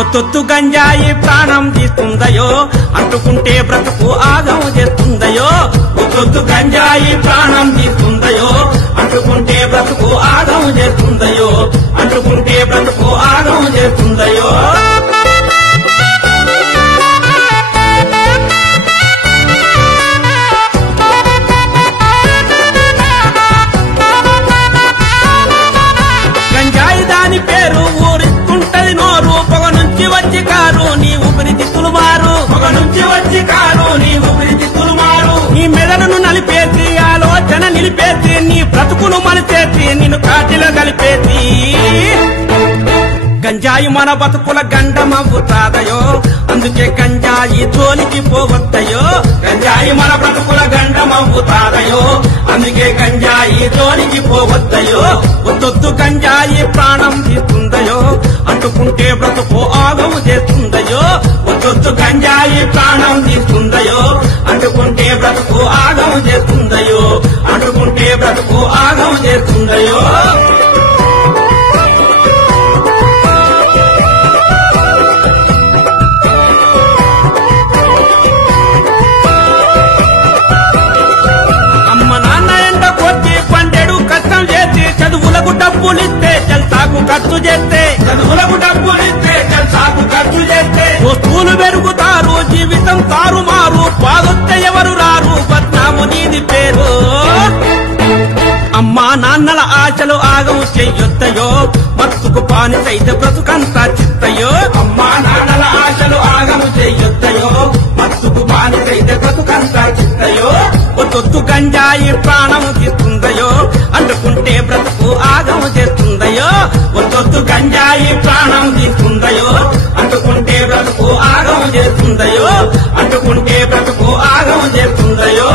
ఒత్తొత్తు గంజాయి ప్రాణం తీస్తుందయో అంటుకుంటే బ్రతుకు ఆగం చేస్తుందయో ఒత్తొత్తు గంజాయి ప్రాణం తీస్తుందయో అంటుకుంటే బ్రతుకు ఆగం చేస్తుందయో అంటుకుంటే బ్రతుకు ఆగం చేస్తుందయో గంజాయి దాని పేరు ఊరిస్తుంటది నోరు పొగ నుంచి వచ్చి కారు నీ ఊపిరితిత్తులు మారు పొగ నుంచి వచ్చి కారు నీ ఊపిరితిత్తులు మారు నీ మెదడును నలిపేసి ఆలోచన నిలిపేసి నీ బ్రతుకును మలిపేసి నిన్ను కాటిలో కలిపేసి గంజాయి మన బతుకుల గండమవుతాదయో అందుకే గంజాయి జోలికి పోవద్దయో గంజాయి మన బ్రతుకుల గండమవుతాదయో అందుకే గంజాయి జోలికి పోవద్దయో ఒత్తొత్తు గంజాయి ప్రాణం తీస్తుందయో అంటుకుంటే బ్రతుకు ఆగం చేస్తుందయో ఒత్తొత్తు గంజాయి ప్రాణం తీస్తుందయో అంటుకుంటే బ్రతుకు ఆగం చేస్తుందయో అంటుకుంటే బ్రతుకు ఆగం చేస్తుందయో చదువులకు డబ్బులిస్తే జల్సాకు ఖర్చు చేస్తే చదువులకు డబ్బులిస్తే జల్సాకు ఖర్చు చేస్తే వస్తువులు పెరుగుతారు జీవితం తారుమారు బాధొస్తే ఎవరు రారు బద్నాము నీది పేరు అమ్మా నాన్నల ఆశలు ఆగం చెయ్యొద్దయో మత్తుకు పానిసైతే బ్రతుకంతా చిత్తయో అమ్మా నాన్నల ఆశలు ఆగం చెయ్యొద్దయో మత్తుకు పానిసైతే బ్రతుకంతా చిత్తయో ఒత్తొత్తు గంజాయి ప్రాణము తీస్తుందయో అంటుకుంటే బ్రతుకు ఆగం చేస్తుందయో ఒత్తొత్తు గంజాయి ప్రాణం తీస్తుందయో అంటుకుంటే బ్రతుకు ఆగం చేస్తుందయో అంటుకుంటే బ్రతుకు ఆగం చేస్తుందయో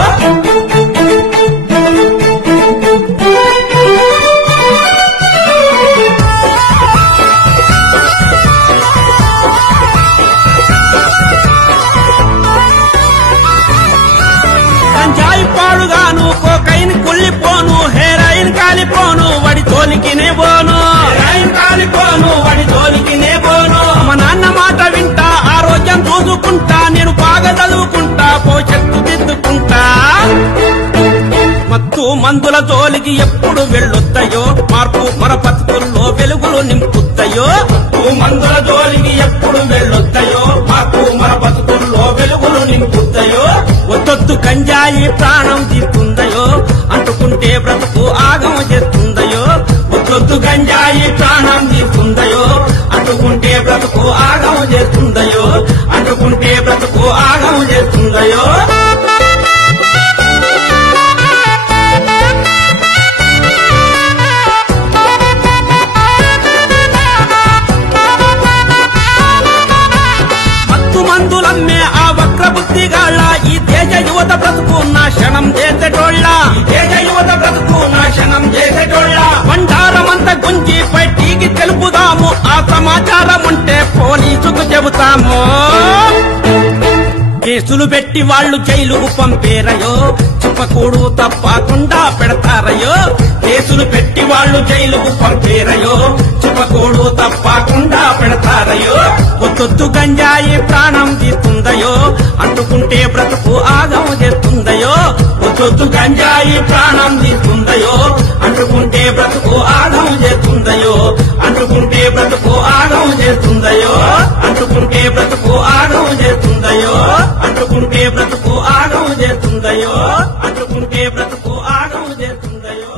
గంజాయి పాడుగాను కోకైన్ కుళ్ళిపోను హెరాయిన్ కాలిపోను వడి తోలికినే పోను హెరాయిన్ కాలిపోను వడి తోలికినే పోను మా నాన్న మాట వింటా ఆరోగ్యం చూసుకుంటా నేను బాగా చదువుకుంటా భవిష్యత్తు దిద్దుకుంటా మత్తు మందుల జోలికి ఎప్పుడు వెళ్ళొద్దయో మార్పు మన బతుకుల్లో వెలుగులు నింపుతాయో మత్తు మందుల జోలికి ఎప్పుడు వెళ్ళొద్దయో మార్పు మన బతుకుల్లో వెలుగులు నింపుతాయో ఒత్తొత్తు గంజాయి ప్రాణం తీస్తుందయో అంటుకుంటే బ్రతుకు ఆగం చేస్తుందయో ఒత్తొత్తు గంజాయి ప్రాణం తీస్తుందయో అంటుకుంటే బ్రతుకు ఆగం చేస్తుందయో అంటుకుంటే బ్రతుకు ఆగం చేస్తుందయో మందులమ్మే ఆ వక్ర బుద్ధిగాళ్ళ ఈ దేశ యువత బ్రతుకు నాశనం చేసేటోళ్ళ ఈ దేశ యువత బ్రతుకు నాశనం చేసేటోళ్ళ బండారమంతా గుంజి బయటికి తెలుపుదాము ఆ సమాచారం ఉంటే పోలీసుకు చెబుతాము కేసులు పెట్టి వాళ్ళు జైలుకు పంపేరయో చెప్పకూడు తప్పకుండా పెడతారయో కేసులు పెట్టి వాళ్ళు జైలుకు పంపేరయో చెప్పకూడు తప్పకుండా పెడతారయో ఒత్తొత్తు గంజాయి ప్రాణం తీస్తుందయో అంటుకుంటే బ్రతుకు ఆగం చేస్తుందయో ఒత్తొత్తు గంజాయి ప్రాణం తీస్తుందయో అంటుకుంటే బ్రతుకు ఆగం చేస్తుందయో అంటుకుంటే బ్రతుకు ఆగం చేస్తుందయో అంటుకుంటే బ్రతుకు ఆగం చేస్తుందయో అంటుకుంటే బ్రతుకు ఆగం చేస్తుందయో అంటుకుంటే బ్రతుకు ఆగం చేస్తుందయో